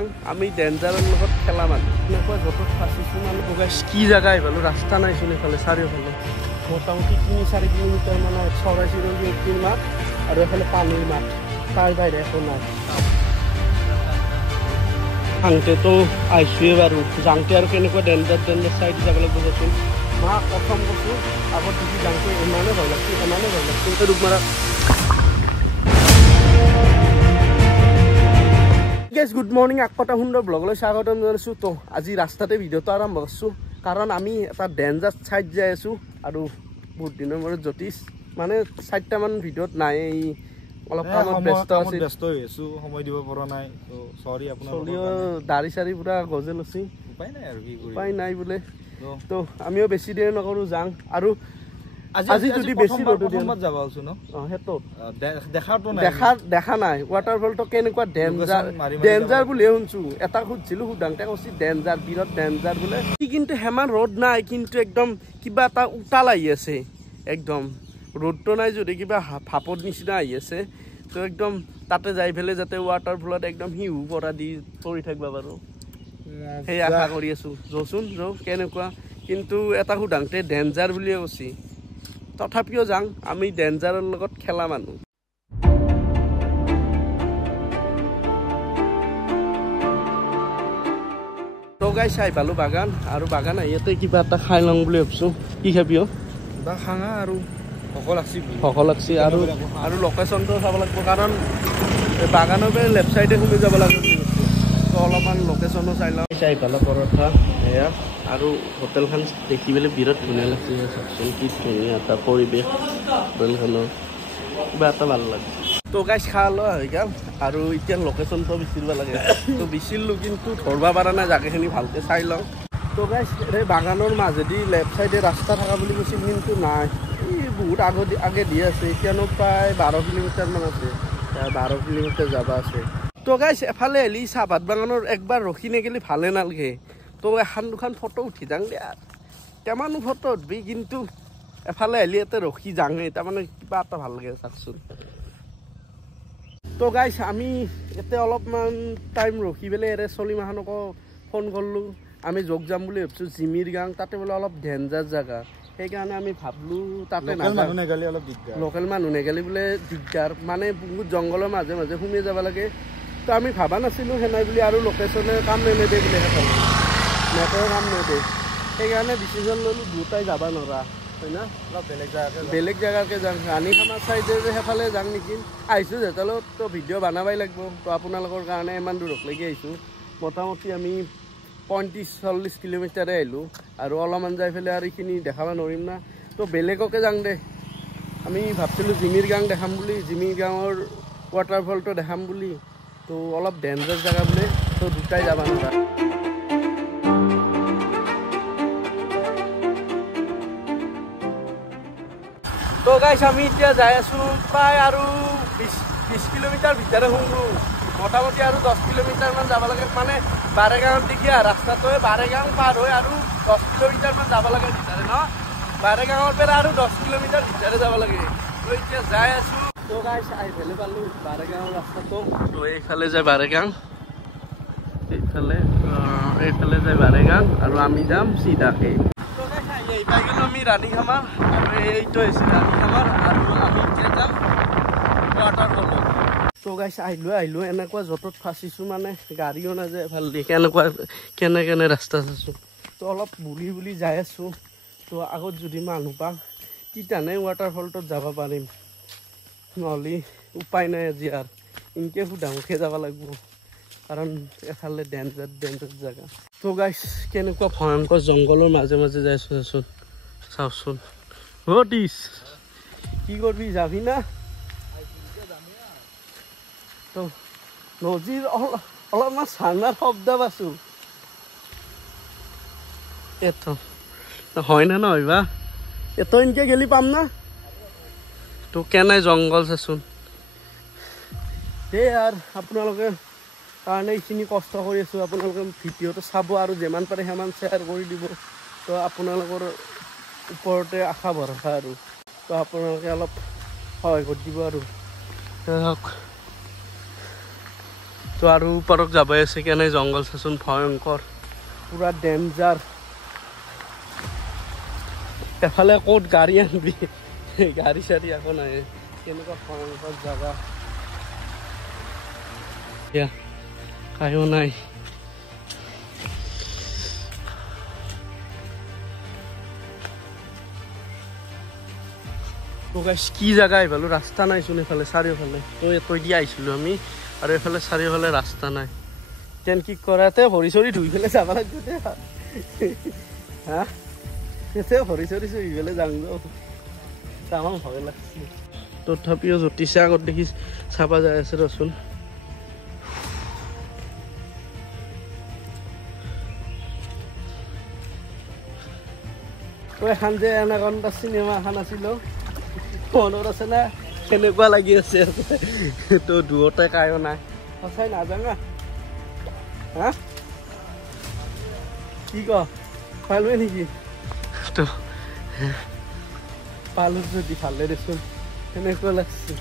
আমি ডেঞ্জাৰৰ লগত খেলা মানুহ এনেকুৱা য'তত ফাঁচিছোঁ মানুহ গাইছ কি জেগা আহিলোঁ ৰাস্তা নাইচোন এইফালে চাৰিওফালে মোটামুটি ৩-৪ কিলোমিটাৰ মানে চৰাই চিৰিকটিৰ মাত আৰু এইফালে পানীৰ মাত তাৰ বাহিৰে একো নাই যাওঁতেতো আহিছোঁৱে বাৰু যাওঁতে আৰু কেনেকুৱা ডেঞ্জাৰ চাইড যাব লাগিব দেচোন মাক প্ৰথম কৈছোঁ আগত দেখি যাওঁতে ইমানেই ভয় লাগছিল ৰূপ মাৰা গাইজ গুড মৰ্নিং আকটা সুন্দৰ ব্লগলৈ স্বাগতম জনাইছোঁ তো আজি ৰাস্তাতে ভিডিঅ'টো আৰম্ভ কৰিছোঁ কাৰণ আমি এটা ডেঞ্জাৰ ছাইড যাই আছোঁ আৰু বহুত দিনৰ মূৰত জ্যোতিষ মানে 4টামান ভিডিঅ'ত নাই অলপ কামত ব্যস্ত হৈ আছোঁ সময় দিব পৰা নাই তো সৰি আপোনালোকৰ দাড়ি চাৰি পুৰা গজে লৈছে উপায় নাই আৰু কি কৰি উপায় নাই বোলে তো আমিও বেছি দেৰি নকৰোঁ যাওঁ আৰু আজি যদি বেছি ৰ'দত যাব আছো ন হেতো দেখা নাই ৱাটাৰফলটো কেনেকুৱা ডেঞ্জাৰ বুলি শুনছো এটা খুজিছিলো সুধাংতে কৈছি ডেঞ্জাৰ বিৰাট ডেঞ্জাৰ বোলে কিন্তু হেমান ৰ'দ নাই কিন্তু একদম কিবা এটা উতাল আহি আছে একদম ৰ'দটো নাই যদি কিবা ভাপৰ নিচিনা আহি আছে তো একদম তাতে যাই পেলাই যাতে ৱাটাৰফলত একদম হিউ পৰা দি পৰি থাকিবা বাৰু সেই আশা কৰি আছো যোচোন যৌ কেনেকুৱা কিন্তু এটা সুধাংতে ডেঞ্জাৰ বুলিয়ে কৈছি তথাপিও যাওঁ আমি ডেঞ্জাৰৰ লগত খেলা মানুহ তো গাইছ আহি পালোঁ বাগান আৰু বাগান আহি ইয়াতে কিবা এটা খাই লওঁ বুলি ভাবিছোঁ কি খাবি কিবা খাঙা আৰু ভোক লাগছি আৰু লোকেশ্যনটো চাব লাগিব কাৰণ বাগানৰ পৰা লেফ্ট চাইডে সোমাই যাব লাগিব তো অলপমান লোকেশ্যনো চাই লওঁ আহি পালোঁ পৰঠা সেয়া আৰু হোটেলখন দেখিবলৈ বিৰাট ধুনীয়া লাগছে চাওকচোন কি ধুনীয়া এটা পৰিৱেশ হোটেলখনৰ কিবা এটা ভাল লাগে তো গাইছ খা লোৱা হৈ গ'ল আৰু এতিয়া লোকেশ্যনটো বিচিব লাগে তো বিচিলোঁ কিন্তু ধৰিব পৰা নাই জেগাখিনি ভালকৈ চাই লওঁ তো গাইছ এই বাগানৰ মাজেদি লেফ্ট চাইডে ৰাস্তা থকা বুলি কৈছিল কিন্তু নাই এই বহুত আগে দি আছে এতিয়ানো প্ৰায় 12 কিলোমিটাৰমান আছে 12 কিলোমিটাৰ যাব আছে তো গাইছ এফালে আহিলি চাহপাত বাগানৰ একবাৰ ৰখি নেগেলি ভালে নালাগে তো এখন দুখন ফটো উঠি যাওঁ দিয়া কেমানো ফটো উঠবি কিন্তু এফালে আহিলে ইয়াতে ৰখি যাওঁহে তাৰমানে কিবা এটা ভাল লাগে চাওকচোন তো গাইছ আমি ইয়াতে অলপমান টাইম ৰখি পেলাই এৰে চলিমাখনকো ফোন কৰিলোঁ আমি যোগ যাম বুলি ভাবিছোঁ জিমিৰ গাঁও তাতে বোলে অলপ ডেঞ্জাৰ জেগা সেইকাৰণে আমি ভাবিলোঁ তাতে লোকেল মানুহ নেগালি বোলে দিগদাৰ মানে বহুত জংঘলৰ মাজে মাজে সোমাই যাব লাগে তো আমি ভাবা নাছিলোঁ সেনাই বুলি আৰু লোকেশ্যনে কাম নেদে বোলে সেইফালে নেটৰ কাম নেদে সেইকাৰণে ডিচিজন ল'লোঁ দুটাই যাব নোৱাৰা হয় না অলপ বেলেগ জেগাকে যাওঁ ৰাণী খানাৰ চাইডে যে সেইফালে যাওঁ নেকি আহিছোঁ যেতিয়ালৈ তো ভিডিঅ' বনাবই লাগিব তো আপোনালোকৰ কাৰণে ইমান দূৰলৈকে আহিছোঁ মোটামুটি আমি 35-40 কিলোমিটাৰে আহিলোঁ আৰু অলপমান যাই পেলাই আৰু এইখিনি দেখাব নোৱাৰিম না তো বেলেগকে যাওঁ দে আমি ভাবছিলোঁ জিমিৰ গাঁও দেখাম বুলি জিমিৰ গাঁৱৰ ৱাটাৰফলটো দেখাম বুলি তো অলপ ডেঞ্জাৰ জেগা বোলে তো দুটাই যাব নোৱাৰা তো গাইছ আমি এতিয়া যাই আছোঁ প্ৰায় আৰু 20 কিলোমিটাৰ ভিতৰে শুনো মোটামুটি আৰু 10 কিলোমিটাৰমান যাব লাগে মানে বাৰেগাঁৱত দেখি ৰাস্তাটোৱে বাৰেগাঁও পাৰ হৈ আৰু 10 কিলোমিটাৰমান যাব লাগে ভিতৰে ন বাৰেগাঁৱৰ পৰা আৰু 10 কিলোমিটাৰ ভিতৰে যাব লাগে তো এতিয়া যাই আছোঁ তো গাইছ আহি পেলাই পালোঁ বাৰেগাঁৱৰ ৰাস্তাটো তো এইফালে যায় বাৰেগাঁও এইফালে যায় বাৰেগাঁও আৰু আমি যাম চিধাকে পাই গ'লোঁ আমি ৰাণী খামাৰ আৰু এইটো হৈছে ৰাণী খামাৰ আৰু আমি এতিয়া যাম ৱাটাৰফলত তো গাইছ আহিলোঁ এনেকুৱা য'তত ফাঁচিছোঁ মানে গাড়ীও নাযায় ভাল দেখি এনেকুৱা কেনে ৰাস্তা চাইছোঁ তো অলপ বুলি যাই আছোঁ তো আগত যদি মানুহ পাওঁ তিতানে ৱাটাৰফলটোত যাব পাৰিম নহ'লে উপায় নাই আজি আৰু ইনকে সুধামুখে যাব লাগিব কাৰণ এফালে ডেঞ্জাৰ জেগা তো গাইছ কেনেকুৱা ভয়ংকৰ জংঘলৰ মাজে মাজে যাইছোঁ চাওকচোন দিছ কি কৰিবি যাবি না তো নদীৰ অলপমান চান্নাৰ শব্দ পাইছোঁ এটো হয় না নহয় বা এটো ইনকে গেলি পাম না তো কেনে জংঘল চাচোন সেই আৰু আপোনালোকে কাৰণে এইখিনি কষ্ট কৰি আছোঁ আপোনালোকে ভিডিঅ'টো চাব আৰু যিমান পাৰে সিমান শ্বেয়াৰ কৰি দিব তো আপোনালোকৰ ওপৰতে আশা ভৰসা আৰু তো আপোনালোকে অলপ সহায় কৰি দিব আৰু তো আৰু ওপৰত যাবই আছে কেনে জংঘল চাচোন ভয়ংকৰ পুৰা ডেঞ্জাৰ এফালে ক'ত গাড়ী আনবি গাড়ী চাড়ী একো নাই কেনেকুৱা ভয়ংকৰ জাগা এতিয়া কায়ো নাই তো গাইছ কি জাগা এইফালে ৰাস্তা নাইচোন এইফালে চাৰিওফালে তো তৈ দিয়া আহিছিলোঁ আমি আৰু এইফালে চাৰিওফালে ৰাস্তা নাই তেন কি কৰাতে ভৰি চৰি ধুই পেলাই যাব লাগিব দে হা এতিয়া ভৰি চৰি চুই পেলাই যাম তামাম ভয় লাগছে তথাপিও জ্যোতিষে আগত দেখি চাবা যাই আছে ৰচোন এখন যে এনাকন্দা চিনেমা এখন আছিল মনত আছে না কেনেকুৱা লাগি আছে তো দুয়োটাই কায়ো নাই সঁচাই নাজানা হা কি ক পালোৱে নেকি তো পালো যদি ভালে দেচোন কেনেকুৱা লাগছে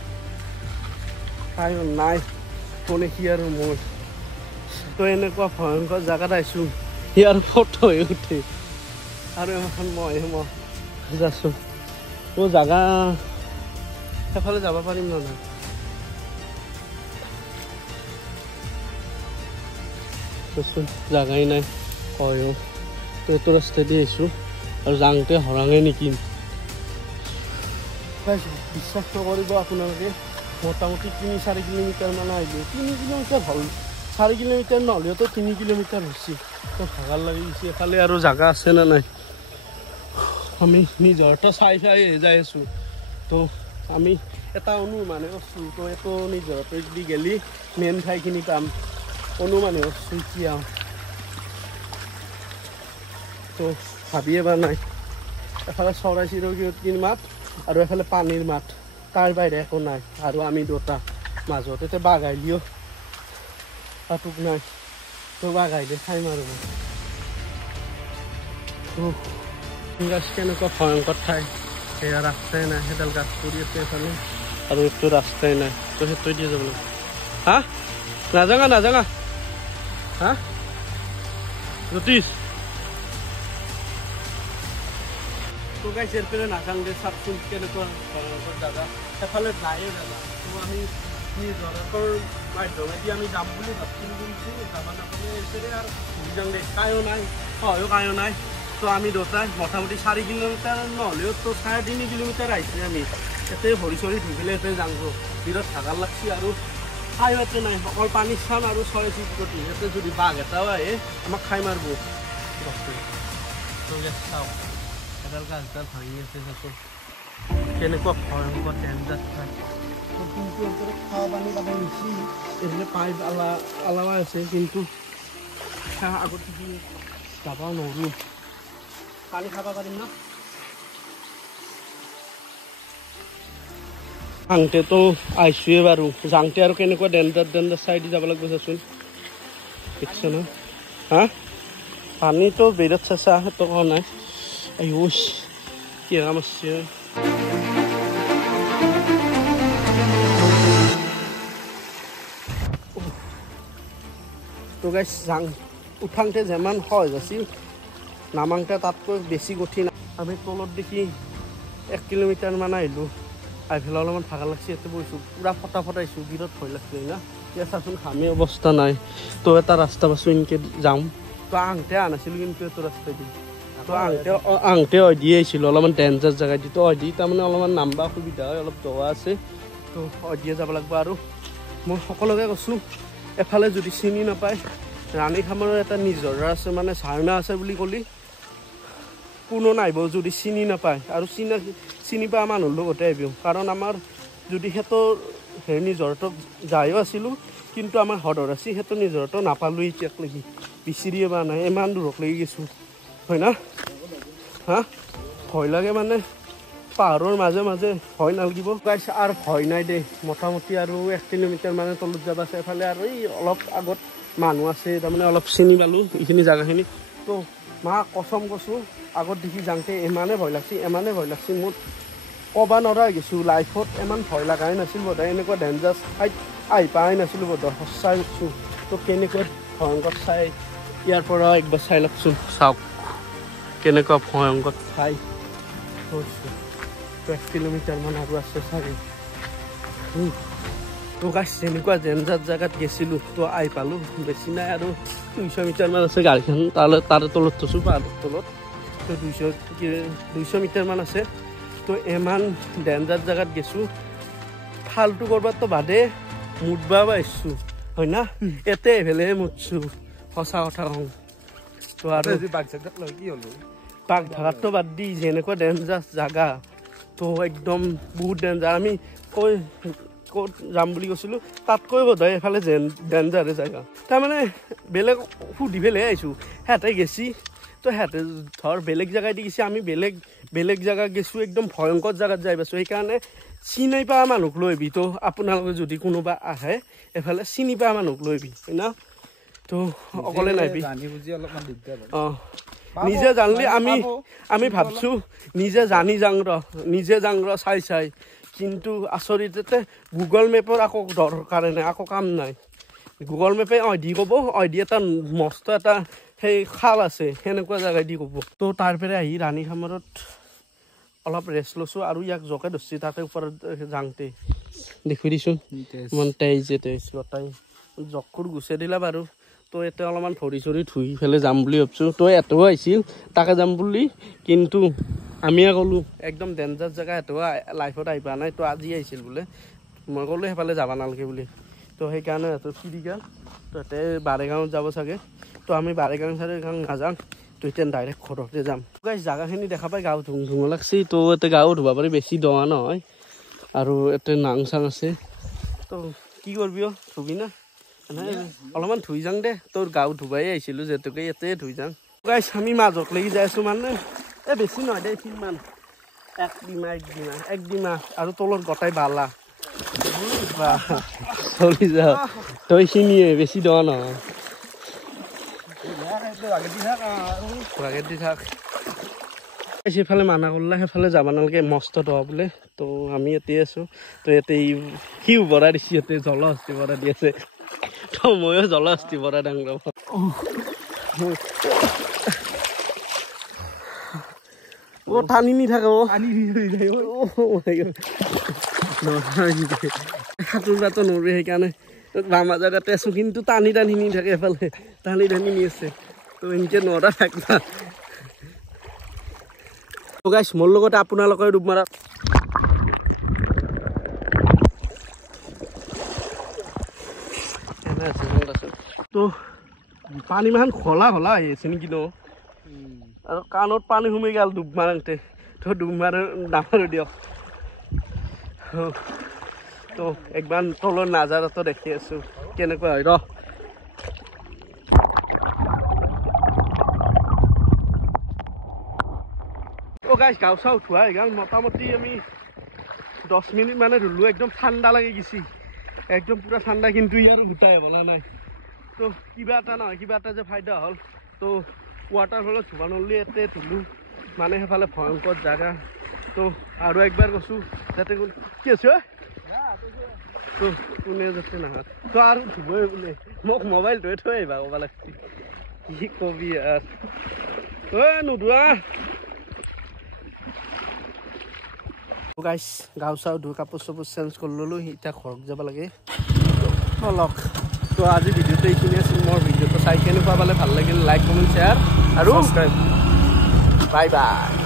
কায়ো নাই কোনে সি আৰু মোৰ তো এনেকুৱা ভয়ংকৰ জেগাত আহিছোঁ সি আৰু ফটো হৈ উঠে আৰু এখন মই যাচোন তো জাগা সেইফালে যাব পাৰিম ন নাই জাগাই নাই কয়ো তো এইটো ৰাস্তাই দি আহিছোঁ আৰু যাওঁতে হৰাঙে নেকি বিশ্বাস নকৰিব আপোনালোকে মোটামুটি ৩-৪ কিলোমিটাৰ মান আহিলোঁ 3 কিলোমিটাৰ হ'ল 4 কিলোমিটাৰ নহ'লেওতো 3 কিলোমিটাৰ হৈছে তো ভাগৰ লাগি গৈছে এফালে আৰু জাগা আছে নে নাই আমি নিজৰটো চাই যাই আছোঁ তো আমি এটা অনুমানে কৰিছোঁ তো এইটো নিজৰটো দি গেলি মেইন ঠাইখিনি পাম অনুমানে কৰিছোঁ এতিয়া তো ভাবিয়ে বা নাই এফালে চৰাই চিৰিকটিৰ মাত আৰু এফালে পানীৰ মাত তাৰ বাহিৰে একো নাই আৰু আমি দুটা মাজত এতিয়া বাঘ আহিলেও তাতোক নাই তো বাঘ আহিলে খাই মাৰিব গাছ কেনেকুৱা ভয়ংকৰ ঠাই সেয়া ৰাস্তাই নাই সেইডাল গাছ পৰি আছে এফালে আৰু এইটো ৰাস্তাই নাই তো সেইটো দিয়ে যাব লাগিব হা নাজাঙা হা জ্যোতিষ তো গাইছ এরপরে নাজাং দে চাপচোন কেনেকুৱা ভয়ংকৰ জাগা সেফালে নায়ে জাগা তো আমি নিজৰটোৰ মাধ্যমেদি আমি যাম বুলি ভাবছিলোঁ কিন্তু যাব নাপালে এইফালে আৰু যাম দে কায়ো নাই হয়ো কায়ো নাই তো আমি দুটাই মোটামুটি 4 কিলোমিটাৰ নহ'লেও তো 3.5 কিলোমিটাৰ আহিছে আমি এতে ভৰি চৰি ধুই পেলাই এতে যাম বিৰাট ভাগৰ লাগছে আৰু খাই ইয়াতে নাই অকল পানী চাম আৰু চৰাই চিৰিকটি ইয়াতে যদি বাঘ এটাও আহে আমাক খাই মাৰিব তো চাওঁ এডাল গাছডাল ভাঙি আছে চাচোন কেনেকুৱা ভয়ংকৰ ডেঞ্জাৰ ঠাই কিন্তু খোৱা পানী পাব নিচি এইফালে পাইপ আলাৱা আছে কিন্তু আগত যাব নোৱাৰোঁ পানী খাব পাৰিম না যাওঁতেতো আহিছোৱে বাৰু যাওঁতে আৰু কেনেকুৱা ডেঞ্জাৰ চাইডি যাব লাগিব চাচোন দেখিছ না হা পানীটো বিৰাট চেঁচা সেইটো কোৱা নাই আইচ কি কাম আছে তো গাইছ যাং উঠাংতে যিমান সহজ আছিল নামাংতে তাতকৈ বেছি কঠিন আমি তলত দেখি 1 কিলোমিটাৰ মান আহিলোঁ আহি পেলাই অলপমান ভাগৰ লাগছে ইয়াতে বহিছোঁ পুৰা ফটাফট আহিছোঁ বিৰাট ভয় লাগছে না এতিয়া চাচোন ঘামি অৱস্থা নাই তো এটা ৰাস্তা পাইছোঁ এনেকৈ যাম তো আহোঁতে অহা নাছিলোঁ কিন্তু এইটো ৰাস্তাই দি তো আহোঁতে অধি আহিছিলোঁ অলপমান ডেঞ্জাৰ জেগা দি তো অধি তাৰমানে অলপমান নাম্বা সুবিধা হয় অলপ জগা আছে তো অধিয়ে যাব লাগিব আৰু মই সকলোকে কৈছোঁ এফালে যদি চিনি নাপায় ৰাণীখামৰ এটা নিজৰা আছে মানে ঝাৰণা আছে বুলি ক'লি কোনো নাহিব যদি চিনি নাপায় আৰু চিনি পোৱা মানুহৰ লগতে আহিব কাৰণ আমাৰ যদি সিহঁতৰ নিজৰটো যায়ো আছিলোঁ কিন্তু আমাৰ হদৰ আছে সেইটো নিজৰটো নাপালোঁ এতিয়াক লাগি বিচাৰিয়ে পোৱা নাই ইমান দূৰক লাগি গৈছোঁ হয় না হা ভয় লাগে মানে পাহাৰৰ মাজে মাজে ভয় নালাগিব গাইছ আৰু ভয় নাই দেই মোটামুটি আৰু 1 কিলোমিটাৰ মানে তলত যাব আছে এফালে আৰু এই অলপ আগত মানুহ আছে তাৰমানে অলপ চিনি পালোঁ এইখিনি জেগাখিনি তো মা কচম কৈছোঁ আগত দেখি যাওঁতে ইমানে ভয় লাগছে মোৰ ক'ব নোৱাৰা হৈ গৈছোঁ লাইফত ইমান ভয় লগাই নাছিল বোধহয় এনেকুৱা ডেঞ্জাৰাছ ঠাইত আহি পাই নাছিলোঁ বোধ সঁচাই উঠছোঁ তো কেনেকুৱা ভয়ংকৰ চাই ইয়াৰ পৰা একবাৰ চাই লওকচোন চাওক কেনেকুৱা ভয়ংকৰ ঠাই 1 কিলোমিটাৰমান আৰু আছে চাগে তো গাইছ এনেকুৱা ডেঞ্জাৰ জেগাত গৈছিলোঁ তো আহি পালোঁ বেছি নাই আৰু 200 মিটাৰমান আছে গাড়ীখন তাৰে তলত থৈছোঁ পাহাৰৰ তলত তো 200 মিটাৰমান আছে তো ইমান ডেঞ্জাৰ জেগাত গৈছোঁ ফাল্টু কৰবাতো বাদে মুঠবা পাইছোঁ হয় না এতে এভেলেহে মুঠছোঁ সঁচা কথা কওঁ তো আৰু পাক ঢাকাততো বাদ দি যেনেকুৱা ডেঞ্জাৰ জেগা তো একদম বহুত ডেঞ্জাৰ আমি ক'ত যাম বুলি কৈছিলোঁ তাতকৈ বোধহয় এফালে ডেঞ্জাৰে জেগা তাৰমানে বেলেগ সুধি পেলাই আহিছোঁ সিহঁতে গেছি তো সিহঁতে ধৰ বেলেগ জেগাই দি গৈছে আমি বেলেগ জেগা গৈছোঁ একদম ভয়ংকৰ জেগাত যাই পাইছোঁ সেইকাৰণে চিনি পোৱা মানুহক লৈ আহিবি তো আপোনালোকে যদি কোনোবা আহে এফালে চিনি পোৱা মানুহক লৈ আহিবি হয় না তো অকলে নাহিবি অঁ নিজে জানলি আমি ভাবছোঁ নিজে জানি যাং ৰ চাই কিন্তু আচৰিততে গুগল মেপৰ আকৌ দৰকাৰ নাই আকৌ কাম নাই গুগল মেপে দি ক'ব দি এটা মস্ত এটা সেই খাল আছে সেনেকুৱা জেগাই দি ক'ব তো তাৰ পৰা আহি ৰাণী খামাৰত অলপ ৰেষ্ট লৈছোঁ আৰু ইয়াক জকে ধৰিছে তাতে ওপৰত যাওঁতে দেখুৱাই দিছোঁ ইমান তেজ গোটাই জকবোৰ গুচাই দিলা বাৰু তো এতিয়া অলপমান ভৰি চৰি ধুই পেলাই যাম বুলি ভাবিছোঁ তো এটাও আহিছিল তাকে যাম বুলি কিন্তু আমিয়ে ক'লোঁ একদম ডেঞ্জাৰ জেগা এটাও লাইফত আহি পোৱা নাই তো আজি আহিছিল বোলে মই ক'লোঁ সেইফালে যাব নালাগে বুলি তো সেইকাৰণে সিহঁতৰ ফিৰি গ'ল তো ইয়াতে বাৰেগাঁৱত যাব চাগে তো আমি বাৰেগাঁও নাযাওঁ তো এতিয়া ডাইৰেক্ট ঘৰতে যাম গাইছ জেগাখিনি দেখা পাই গাও ধুং লাগছি তো ইয়াতে গাও ধুব পাৰি বেছি দৱা নহয় আৰু ইয়াতে নাং চাং আছে তো কি কৰিবি ধুবি না অলপমান ধুই যাওঁ দে তোৰ গাও ধুবাই আহিছিলোঁ যিহেতুকে ইয়াতে ধুই যাওঁ গাইছ আমি মাজত লাগি যাই আছোঁ মানে বেছি নহয় দে কিমান এক ডিমা আৰু তলত গোটাই বালা চলি যা তই খিনিয়ে বেছি দৱা নহয় সেইফালে মানা কৰিলা সেইফালে যাব নালাগে মস্ত দৱা বোলে তো আমি ইয়াতে আছোঁ তো ইয়াতে সিও ভৰাই দিছে ইয়াতে জলহস্তি ভৰাই দি আছে তো ময়ো জলহস্তি ভৰাই ডাঙৰ টানি নি থাকে সাঁতোৰটো নৰে সেইকাৰণে বামা জেগাতে আছোঁ কিন্তু টানি নি থাকে এফালে টানি নি আছে তো এনেকৈ নৰা থাকবা গাইছ মোৰ লগতে আপোনালোকে ডুব মাৰা তো পানী মান খলা আহি আছে নেকি ন আৰু কাণত পানী সোমাই গ'ল ডুব মাৰোঁতে তো ডুব নামাৰো দিয়ক তো একবাৰ তলৰ নাজাৰাটো দেখি আছোঁ কেনেকুৱা হয় গাইছ গাও চাও উঠোৱা এইগাল মোটামুটি আমি 10 মিনিট মানে ধৰিলোঁ একদম ঠাণ্ডা লাগি গৈছে একদম পুৰা ঠাণ্ডা কিন্তু ইয়াৰ গোটাই বনা নাই তো কিবা এটা নহয় কিবা এটা যে ফাইদা হ'ল তো ৱাটাৰফলত ধুব নৰলি ইয়াতে ধুলোঁ মানে সেইফালে ভয়ংকৰ জেগা তো আৰু একবাৰ কৈছোঁ যাতে কি আছে তো কোনে যাতে নহয় তো আৰু ধুবই বোলে মোক মোবাইলটোৱে থৈ আহিবা ক'ব লাগছি কি কবি আৰু নোধোৱা গাইছ গাও চাও ধুই কাপোৰ চাপোৰ চেঞ্জ কৰি ল'লোঁ এতিয়া ঘৰত যাব লাগে অলক তো আজি ভিডিঅ'টো এইখিনি আছিল মোৰ ভিডিঅ'টো চাই কেনেকুৱা পালে ভাল লাগিল লাইক কমেণ্ট শ্বেয়াৰ আৰু বাই বাই